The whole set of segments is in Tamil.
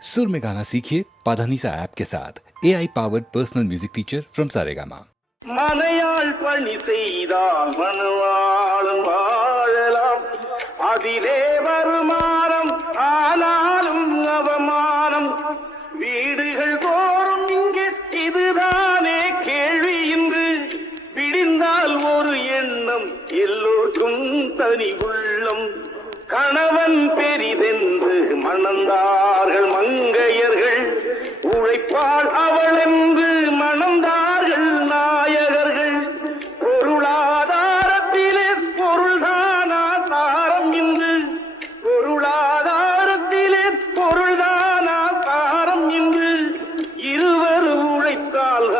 सुर में गाना सीखिए पाधानीसा ऐप के साथ AI powered personal music teacher from Saregama. மனையாள் பணி செய்தால் மனுவாளும் வாழலாம், அதிலே வருமானம் ஆனாலும் அவமானம். வீடுகள் தோறும் இங்கே இதுதானே கேள்வி. இன்று விடிந்தால் ஒரு எண்ணம், எல்லோருக்கும் தனி உள்ளம். கணவன் பெரிதென்று மணந்தார்கள் மங்கையர்கள், உழைப்பால் அவள் என்று மணந்தார்கள் நாயகர்கள். பொருளாதாரத்திலே பொருள்தானா தாரம் இன்று, பொருளாதாரத்திலே பொருள்தானா தாரம் இன்று. இருவர் உழைத்தால்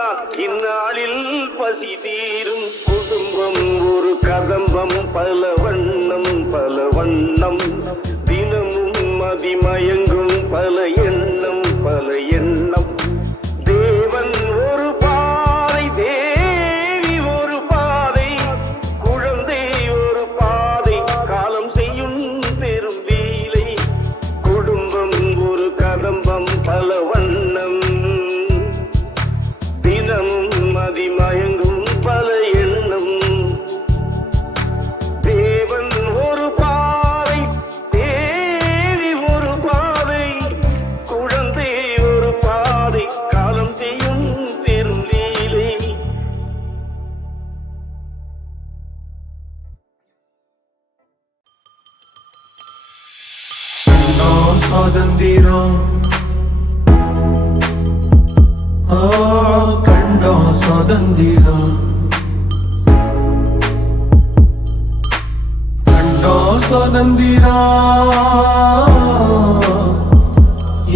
இந்நாளில் பசி தீரும். குடும்பம் ஒரு கதம்பம், பல வண்ணம் பல வண்ணம். தினமும் மதிமயங்கும் பல எண்ணம் பல எண்ணம். தேவன் ஒரு பாதை, தேவி ஒரு பாதை, குழந்தை ஒரு பாதை, காலம் செய்யும் பெரும் வேலை. குடும்பம் ஒரு கதம்பம், பல வண்ணம். தினமும் மதிமயங்கும் பல எண்ணம். தேவன் ஒரு பாதை, தேவி ஒரு பாதை, குழந்தை ஒரு பாதை, காலம் செய்யும் பெரும் லீலை. சுதந்திரம் கண்டோம் சுதந்திரம், கண்டோம் சுதந்திரம்.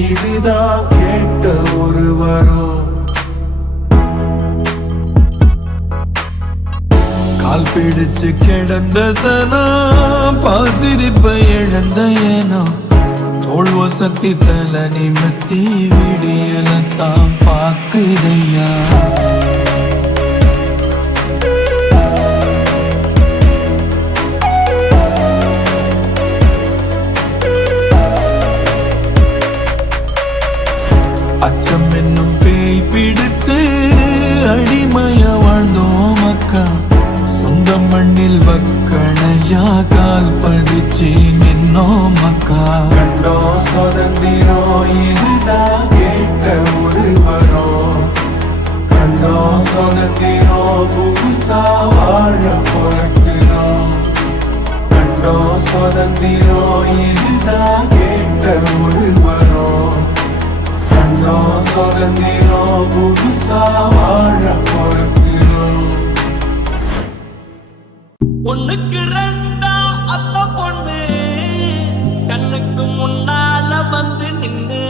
இதுதான் கேட்ட ஒரு வரம். கால் பிடிச்சு கிடந்த சனா, பாசிரிப்பை இழந்த ஏனோ, தோல் வசத்தி தல நிமித்தி விடியலத்தான் பாக்குதையா. அச்சம் என்னும் பேய் பிடிச்சு அடிமையா வாழ்ந்தோம் அக்கா. சொந்த மண்ணில் வக்கணையா கால் பதிச்சு நின்னோம் அக்கா. கண்டோம் சுதந்திரம், இதுதான் கேட்ட ஒரு வரம். கண்டோம் சுதந்திரம், புதுசா வாழ பிறக்கிறோம். கண்டோம் சுதந்திரம், இதுதான் கேட்ட ஒரு வரம். கண்டோம் சுதந்திரம், புதுசா வாழ பிறக்கிறோம். ஒண்ணுக்கு ரெண்டா அத்த பொண்ணு, கண்ணுக்கு முன்னால வந்து நின்னு,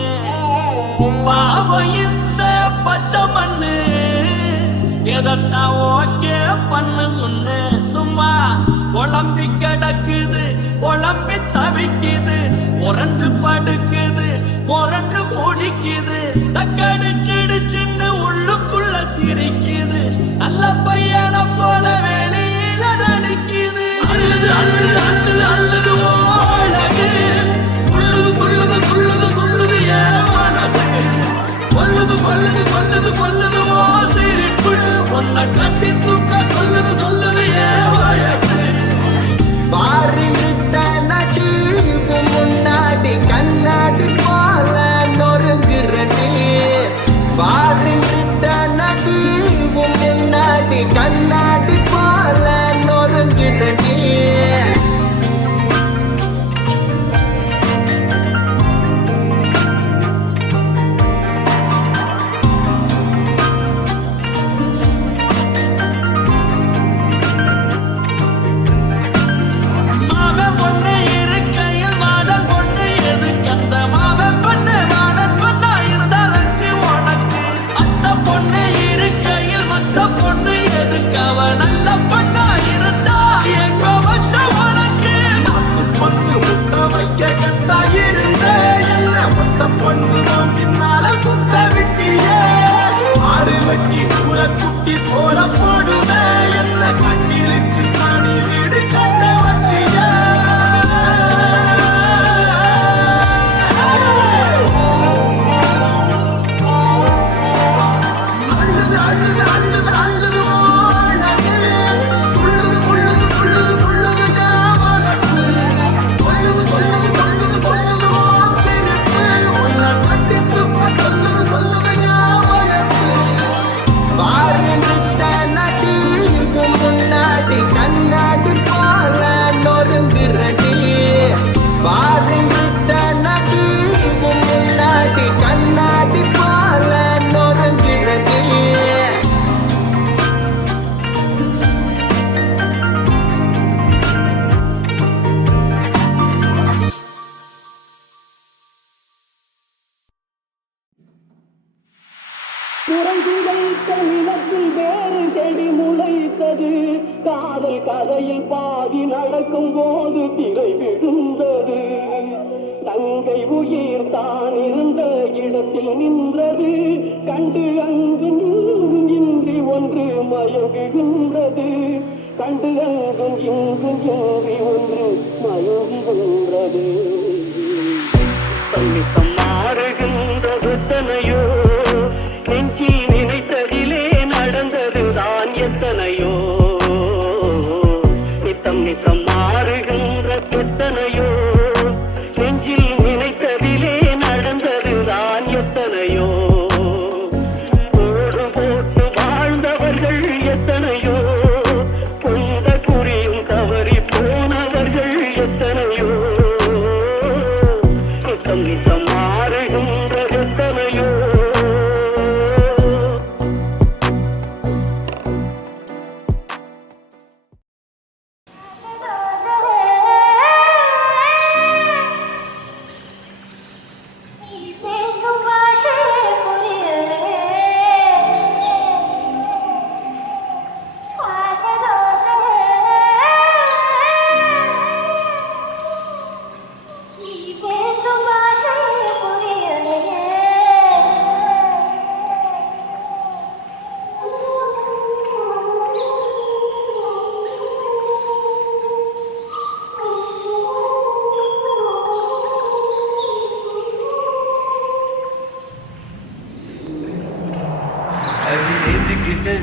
பாவம் இந்த பச்சை மண்ணு எதத்தான் ஓகே பண்ணு முன்னு. சும்மா குழம்பி கிடக்குது, குழம்பி தவிக்குது, உறஞ்சு படுக்குது, முரண்டு முடிக்குது, தக்கடிச்சிடுச்சுன்னு உள்ளுக்குள்ள சிரிக்குது. நல்ல பையனை போல வெளியில நடிக்குது. அல்லது அல்லது அல்லது அல்லது அழகு, துள்ளுது துள்ளுது துள்ளுது துள்ளுது ஏன் மனசு, கொல்லுது கொல்லுது கொல்லுது கொல்லுது ஓ சிரிப்பு. உன்னை கட்டி தூக்க சொல்லுது சொல்லுது ஏன் வயசு. பாருங்கிட்ட நடி முன்னாடி கண்ணாடி போல நொறுங்குறடி. பாருங்கிட்ட நடி முன்னாடி கண்ணாடி போல நொறுங்குறடி. மாமன் பொண்ணு இருக்கையில் மாடன் பொண்ணு எதுக்கு? அந்த மாமன் பொண்ணு மாடன் பொண்ணா இருந்தாலுக்கு உனக்கு. அத்த பொண்ணு இருக்கையில் மத்த பொண்ணு எதுக்கு? அவ நல்ல பொண்ணா இருந்தா எங்க வச்ச உனக்கு. நாட்டு பொண்ணு முத்த வைக்க கட்டா இருந்த என்ன மொத்த பொண்ணு பின்னால சுத்த விட்டியே. ஆடு வட்டி கூற குட்டி சோற போடுவேன் என்ன கட்டிலுக்கு தனி வீடு கட்ட வச்சிய. குறைந்து வைத்த நிலத்தில் வேறு செடி முளைத்தது. காதல் கதையில் பாதி நடக்கும் போது திரை விழுந்தது. தங்கை உயிர் தான் இருந்த இடத்தில் நின்றது. கண்டு அங்கும் இங்கும் இன்றி ஒன்று மயங்குகின்றது. கண்டு அங்கும் இங்கும் இன்றி ஒன்று மயங்குகின்றது. தன்னித்தம் மாறுகின்றது எத்தனையோ, நெஞ்சில் நினைத்ததிலே நடந்ததுதான் எத்தனையோ. நித்தம் நித்தம் மாறுகின்ற எத்தனையோ, நெஞ்சில் நினைத்ததிலே நடந்ததுதான் எத்தனையோ. கோடு போட்டு வாழ்ந்தவர்கள் எத்தனையோ, பொந்த குறியும் தவறி போனவர்கள் எத்தனையோ. நித்தம் நித்தம் மாறுகின்ற எத்தனையோ.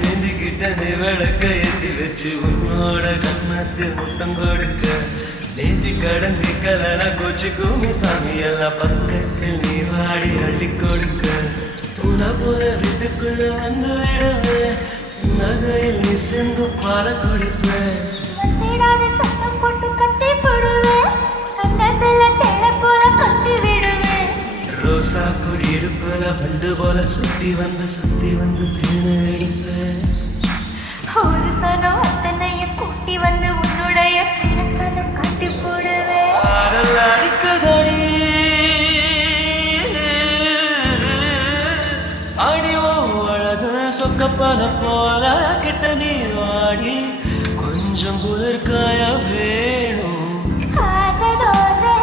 நீந்திக்கிட்ட நீ விளக்க ஏற்றி வச்சு உன்னோட கண்ணத்தில் முத்தம் கொடுக்க. நீந்தி கடந்தி கலனா கோச்சு கூமி சாமி எல்லாம் பக்கத்தில் நீ வாடி அள்ளி கொடுக்க. துணை போல வீட்டுக்குள்ள வந்து விடுவேன், நகையில் நீ சென்று பால கொடுப்பேன். சத்தம் போட்டு கட்டி போடுவேன், கண்ணத்துல தேட போல கொட்டி விடுவேன். ரோசா கொடி எடுப்பல பண்டு போல சுத்தி வந்து தேனை எடுப்பேன். ஒரு சனம் அத்தனையும் கூட்டி வந்து உன்னுடைய கிழக்கதை காட்டி போடுவேன். அடிக்கதடி அடிவோ அழகு சொக்கப்பல போல கிட்ட நீ வாடி, கொஞ்சம் குளிர்காய வேணும். ஆசை தோசை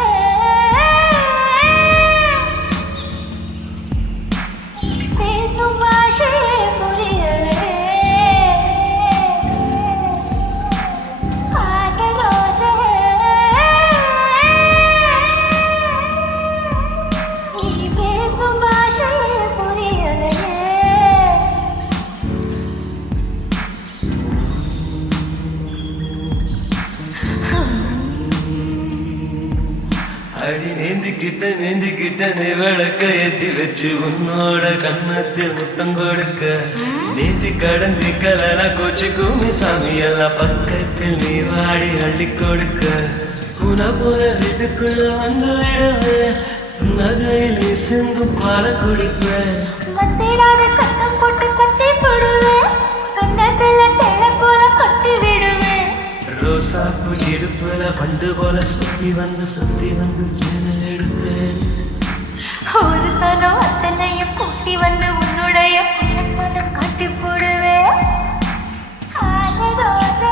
நீ பேசும் பாஷையே புரியலே. ஆசை தோசை நீ பேசும் பாஷையே புரியலே. அடி நீந்திக்கிட்ட நீ விளக்க ஏத்தி வச்சு உன்னோட கண்ணத்தில் முத்தம் கொடுக்க. நீந்தி கடந்தி கலனா கோச்சு கூமி சாமி எல்லாம் பக்கத்தில் நீ வாடி அள்ளி கொடுக்க. துணை போல வீட்டுக்குள்ள வந்து விடுவேன், நகையில் நீ சென்று பால கொடுப்பேன். வந்திடாத சத்தம் போட்டு கட்டி போடுவேன், கண்ணத்துல தேட போல கொட்டி விடுவேன். ரோசா பூ இடுப்புல பண்டு போல சுத்தி வந்து தேனை எடுப்பேன். ஒரு சனம் அத்தனையும் கூட்டி வந்து உன்னுடைய கிழக்கதை காட்டி போடுவேன். ஆசை தோசை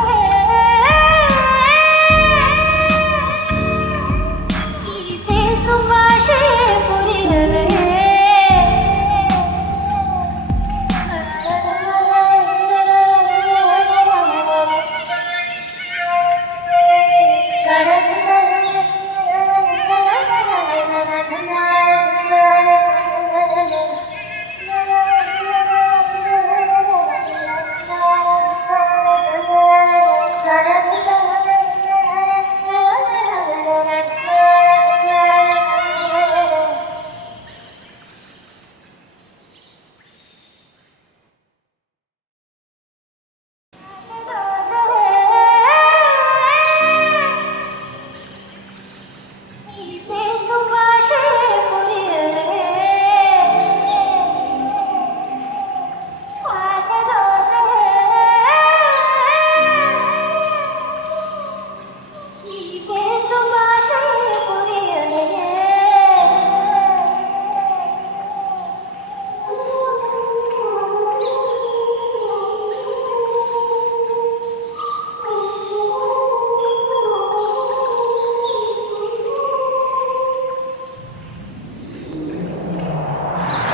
நீ பேசும் பாஷையே புரியலே.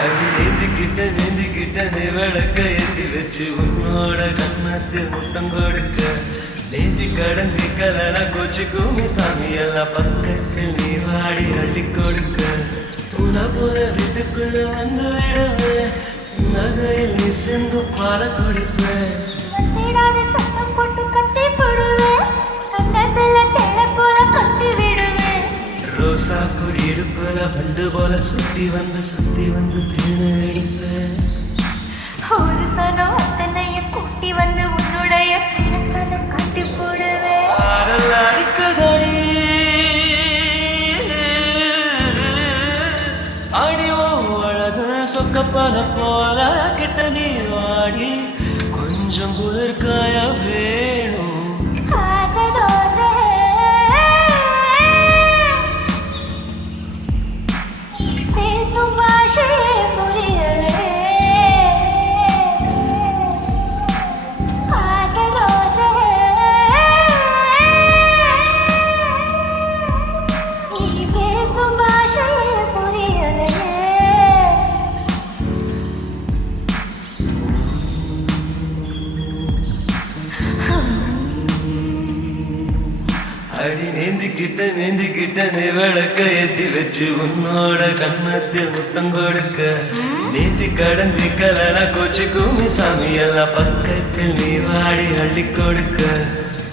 அடி நீந்திக்கிட்ட நீ விளக்க ஏத்தி வச்சு உன்னோட கண்ணத்தில் முத்தம் கொடுக்க நீந்தி கடந்தி கலனா கோச்சு கூமி சாமி எல்லாம் பக்கத்தில் நீ வாடி அள்ளி கொடுக்க பூனா போல வீட்டுக்குள்ள வந்து விடுவேன் நகையில் நீ சென்று பால குடிப்பேன் வந்திடாத சத்தம் போட்டு கத்தி போடுவேன் கண்ணத்துல தேட போல கொட்டி விடுவேன் ரோசா கொடி இடுப்புல பண்டு போல சுத்தி வந்து தேன எடுப்பேன் ஒரு சனம் அத்தனையும் கூட்டி வந்து உன்னுடைய கணக்கான காட்டி போடுவேன் அடிக்கதடி அடிவோ அழகு சொக்கப்பன போல கிட்ட நீ வாடி கொஞ்சம் குளிர்காய வேணும் ஆசை தோசை நீ பேசும் பாஷையே புரியலே ஆசை தோசை நீ பேசும் பாஷையே புரியலே அடி நீந்திக்கிட்ட நீ விளக்க ஏத்தி வச்சு உன்னோட கண்ணத்தில் முத்தம் கொடுக்க நீந்தி கடந்தி கலனா கோச்சு கூமி சாமி எல்லாம் பக்கத்தில் நீ வாடி அள்ளி கொடுக்க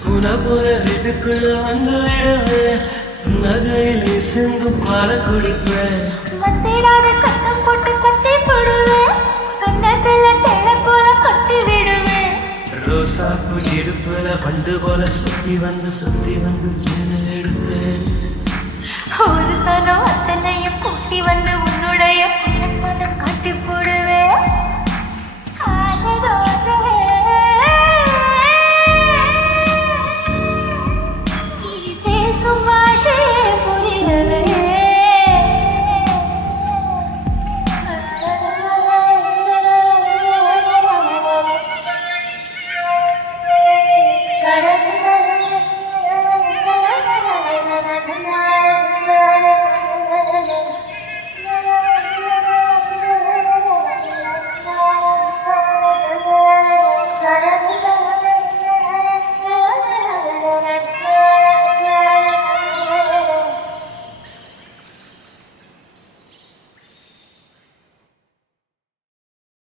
பூனா போல வீட்டுக்குள்ள வந்து விடுவேன் நகையில் நீ சென்று பால குடிப்பேன் வந்திடாத சத்தம் போட்டு கத்தி போடுவேன் கண்ணத்துல தேட போல கொட்டி விடுவேன் ரோசா கொடி இடுப்புல பண்டு போல சுத்தி வந்து தேன எடுப்பேன் ஒரு சனம் அத்தனையும் கூட்டி வந்து